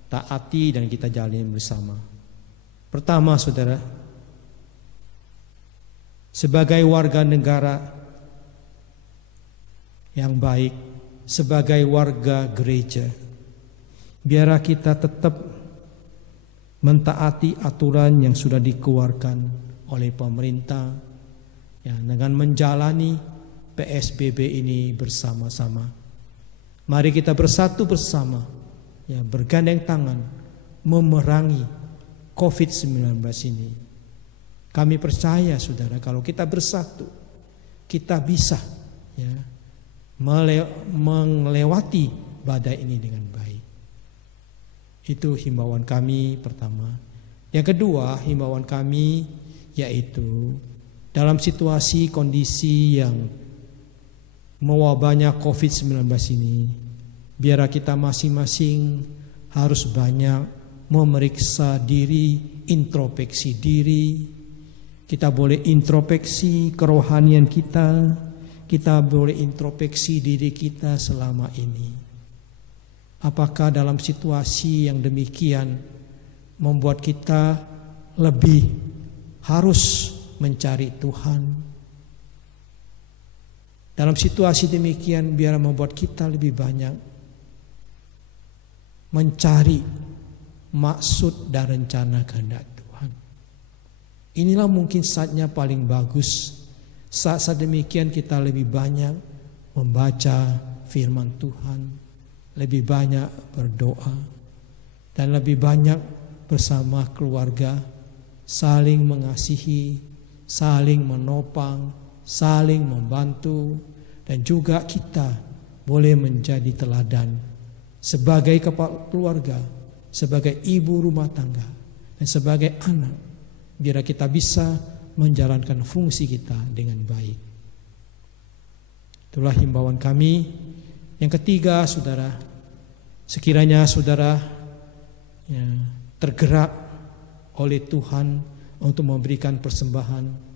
taati dan kita jalin bersama. Pertama saudara, sebagai warga negara yang baik, sebagai warga gereja, biarlah kita tetap mentaati aturan yang sudah dikeluarkan oleh pemerintah ya, dengan menjalani PSBB ini bersama-sama. Mari kita bersatu bersama, ya, bergandeng tangan, memerangi COVID-19 ini. Kami percaya, saudara, kalau kita bersatu, kita bisa ya, melewati badai ini dengan baik. Itu himbauan kami pertama. Yang kedua, himbauan kami yaitu dalam situasi kondisi yang mewabahnya COVID-19 ini, biar kita masing-masing harus banyak memeriksa diri, introspeksi diri. Kita boleh introspeksi kerohanian kita boleh introspeksi diri kita selama ini. Apakah dalam situasi yang demikian membuat kita lebih harus mencari Tuhan? Dalam situasi demikian biar membuat kita lebih banyak mencari maksud dan rencana kehendak Tuhan. Inilah mungkin saatnya paling bagus. Saat demikian kita lebih banyak membaca firman Tuhan, lebih banyak berdoa, dan lebih banyak bersama keluarga saling mengasihi, saling menopang, saling membantu, dan juga kita boleh menjadi teladan sebagai kepala keluarga, sebagai ibu rumah tangga, dan sebagai anak, biar kita bisa menjalankan fungsi kita dengan baik. Itulah himbauan kami. Yang ketiga, saudara, sekiranya saudara ya, tergerak oleh Tuhan untuk memberikan persembahan,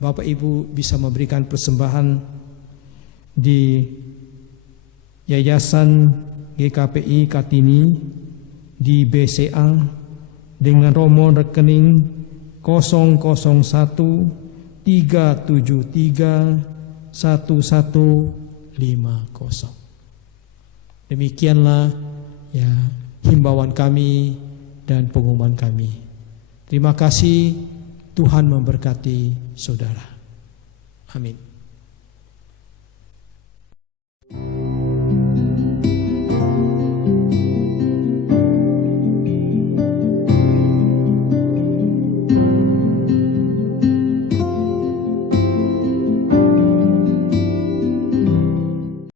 Bapak Ibu bisa memberikan persembahan di Yayasan GKPI Kartini di BCA dengan nomor rekening 001-373-1150. Demikianlah ya himbauan kami dan pengumuman kami. Terima kasih. Tuhan memberkati saudara. Amin.